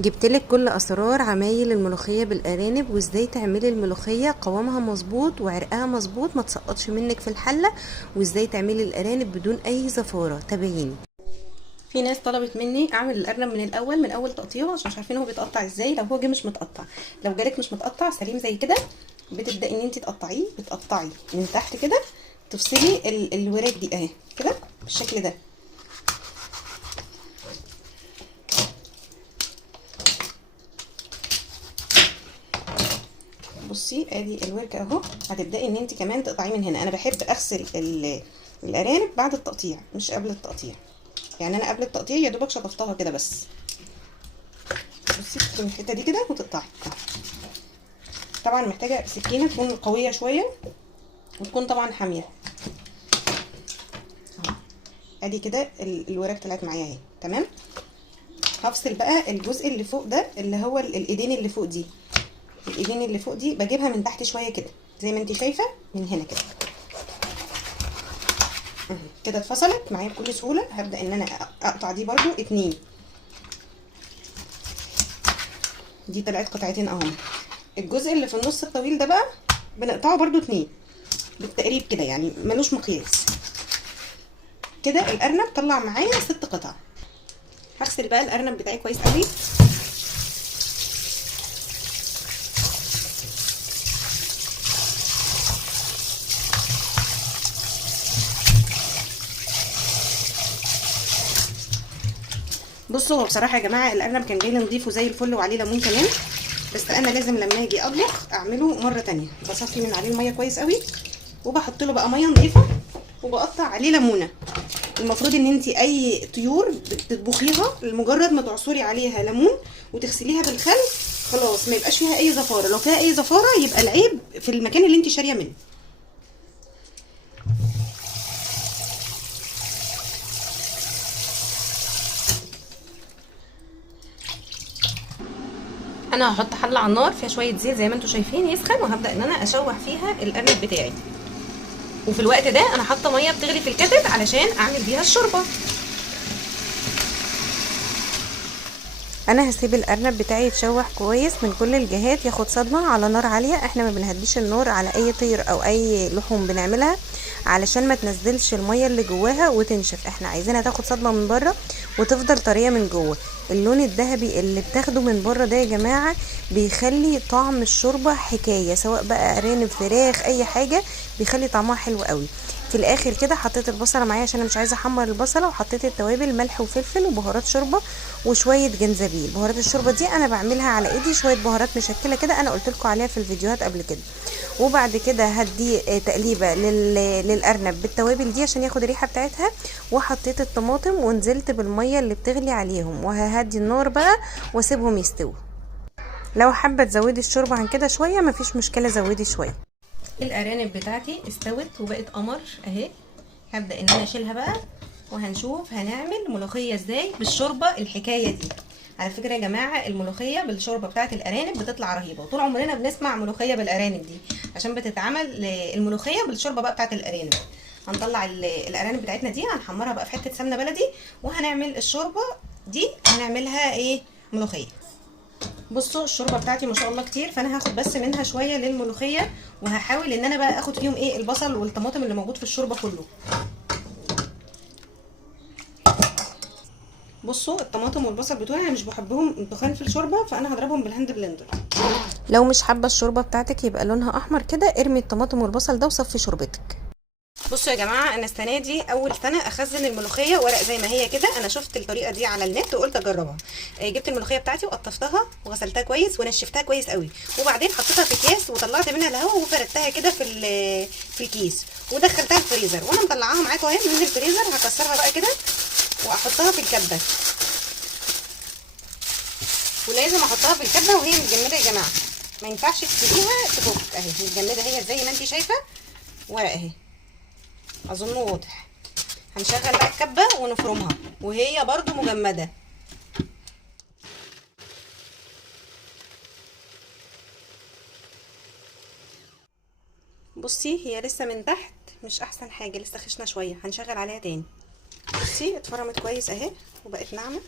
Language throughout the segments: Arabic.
جبتلك كل اسرار عمايل الملوخيه بالارانب، وازاي تعملي الملوخيه قوامها مظبوط وعرقها مظبوط ما تسقطش منك في الحله، وازاي تعملي الارانب بدون اي زفاره. تابعيني. في ناس طلبت مني اعمل الارنب من اول تقطيعه، عشان مش عارفين هو بيتقطع ازاي لو هو جه مش متقطع. لو جالك مش متقطع سليم زي كده، بتبداي ان انت تقطعيه، بتقطعي من تحت كده، تفصلي الوراك دي اهي كده بالشكل ده. بصي ادي الورك اهو. هتبداي ان انت كمان تقطعيه من هنا. انا بحب اغسل الارانب بعد التقطيع مش قبل التقطيع، يعني انا قبل التقطيع يا دوبك شطفتها كده بس. بصي من الحته دي كده وتقطعي. طبعا محتاجه سكينه تكون قويه شويه وتكون طبعا حاميه. ادي كده الوراك طلعت معايا اهي تمام. هفصل بقى الجزء اللي فوق ده اللي هو الايدين اللي فوق دي. الايدين اللي فوق دي بجيبها من تحت شويه كده زي ما انت شايفه من هنا كده. كده اتفصلت معايا بكل سهوله. هبدا ان انا اقطع دي برضو اتنين. دي طلعت قطعتين اهو. الجزء اللي في النص الطويل ده بقى بنقطعه برضو اتنين بالتقريب كده، يعني ملوش مقياس. كده الارنب طلع معايا 6 قطع. هغسل بقى الارنب بتاعي كويس قوي. بصوا هو بصراحه يا جماعه الارنب كان جاي لي نضيف وزي الفل وعليه ليمون كمان، بس انا لازم لما اجي اطبخ اعمله مره تانية. بصفي من عليه الميه كويس قوي وبحط له بقى ميه نظيفه وبقطع عليه ليمونه. المفروض ان انت اي طيور بتطبخيها لمجرد ما تعصري عليها ليمون وتغسليها بالخل خلاص ما يبقاش فيها اي زفاره. لو فيها اي زفاره يبقى العيب في المكان اللي انت شاريه منه. انا هحط حله على النار فيها شويه زيت زي ما انتم شايفين يسخن، وهبدا ان انا اشوح فيها الارنب بتاعي. وفي الوقت ده انا حاطه ميه بتغلي في الكتل علشان اعمل بيها الشوربه. انا هسيب الارنب بتاعي يتشوح كويس من كل الجهات، ياخد صدمه على نار عاليه. احنا ما بنهديش النار على اي طير او اي لحوم بنعملها علشان ما تنزلش الميه اللي جواها وتنشف. احنا عايزينها تاخد صدمه من بره وتفضل طريه من جوه. اللون الذهبي اللي بتاخده من بره ده يا جماعه بيخلي طعم الشوربه حكايه، سواء بقى ارانب فراخ اي حاجه بيخلي طعمها حلو قوي. في الاخر كده حطيت البصله معايا عشان انا مش عايزه احمر البصله، وحطيت التوابل ملح وفلفل وبهارات شوربه وشويه جنزبيل. بهارات الشوربه دي انا بعملها على ايدي، شويه بهارات مشكله كده انا قلت لكم عليها في الفيديوهات قبل كده. وبعد كده هدي تقليبه للارنب بالتوابل دي عشان ياخد الريحه بتاعتها. وحطيت الطماطم ونزلت بالميه اللي بتغلي عليهم، وههدي النار بقى واسيبهم يستووا. لو حابه تزودي الشوربه عن كده شويه مفيش مشكله، زودي شويه. الارانب بتاعتي استوت وبقت قمر اهي. هبدا ان انا اشيلها بقى وهنشوف هنعمل ملوخيه ازاي بالشوربه الحكايه دي. على فكره يا جماعه الملوخيه بالشوربه بتاعت الارانب بتطلع رهيبه، وطول عمرنا بنسمع ملوخيه بالارانب دي عشان بتتعمل الملوخيه بالشوربه بقى بتاعت الارانب. هنطلع الارانب بتاعتنا دي هنحمرها بقى في حته سمنه بلدي، وهنعمل الشوربه دي هنعملها ايه ملوخيه. بصوا الشوربه بتاعتي ما شاء الله كتير، فانا هاخد بس منها شويه للملوخيه، وهحاول ان انا بقى اخد فيهم ايه البصل والطماطم اللي موجود في الشوربه كله. بصوا الطماطم والبصل بتوعي انا مش بحبهم تخان في الشوربه، فانا هضربهم بالهاند بلندر. لو مش حابه الشوربه بتاعتك يبقى لونها احمر كده، ارمي الطماطم والبصل ده وصفي شوربتك. بصوا يا جماعه انا السنه دي اول سنه اخزن الملوخيه ورق زي ما هي كده. انا شفت الطريقه دي على النت وقلت اجربها. جبت الملوخيه بتاعتي وقطفتها وغسلتها كويس ونشفتها كويس قوي، وبعدين حطيتها في اكياس وطلعت منها الهواء وفردتها كده في الكيس ودخلتها الفريزر. وانا مطلعاها معاكم اهي من الفريزر. هكسرها بقى كده واحطها في الكبه، ولازم احطها في الكبه وهي متجمده يا جماعه، ما ينفعش تسيبيها تفك. اهي متجمده هي زي ما انت شايفه ورق اهي، اظن واضح. هنشغل بقى الكبه ونفرمها وهي برضو مجمده. بصي هي لسه من تحت مش احسن حاجه، لسه خشنه شويه. هنشغل عليها تاني. بصي اتفرمت كويس اهي وبقت ناعمه.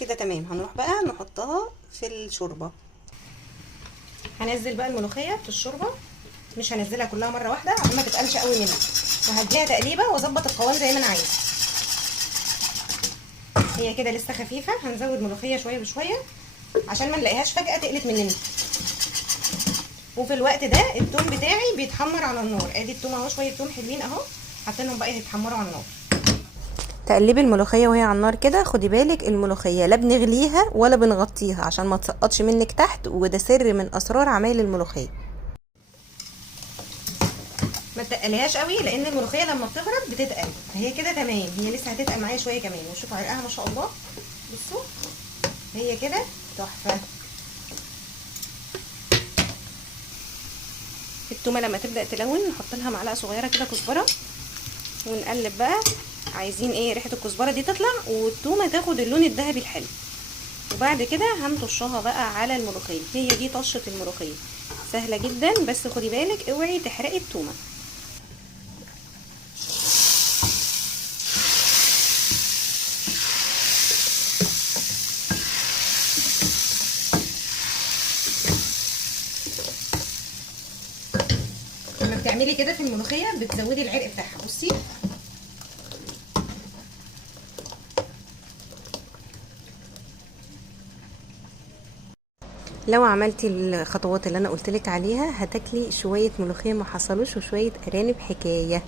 كده تمام. هنروح بقى نحطها في الشوربه. هنزل بقى الملوخيه في الشوربه، مش هنزلها كلها مره واحده عشان ما تتقلش قوي منها، وهديها تقليبه واظبط القوام زي ما انا عايزه. هي كده لسه خفيفه، هنزود ملوخيه شويه بشويه عشان ما نلاقيهاش فجاه تقلت مننا. وفي الوقت ده التوم بتاعي بيتحمر على النار. ادي التوم اهو، شويه توم حلوين اهو، حاطينهم بقى يتحمروا على النار. تقلبي الملوخيه وهي على النار كده. خدي بالك الملوخيه لا بنغليها ولا بنغطيها عشان ما تسقطش منك تحت، وده سر من اسرار عمايل الملوخيه. ما تقليهاش قوي لان الملوخيه لما بتغرق بتتقل. فهي كده تمام، هي لسه هتتقل معايا شويه كمان. وشوفوا عرقها ما شاء الله، بصوا هي كده تحفه. التومه لما تبدا تلون نحط لها معلقه صغيره كده كزبره، ونقلب بقى. عايزين ايه؟ ريحه الكزبره دي تطلع والتومه تاخد اللون الذهبي الحلو. وبعد كده هنطشها بقى على الملوخيه. هي دي طشه الملوخيه، سهله جدا، بس خدي بالك اوعي تحرقي التومه. لما بتعملي كده في الملوخيه بتزودي العرق بتاعها. بصي لو عملتي الخطوات اللي انا قلتلك عليها هتاكلي شويه ملوخيه ما حصلوش وشويه ارانب حكايه.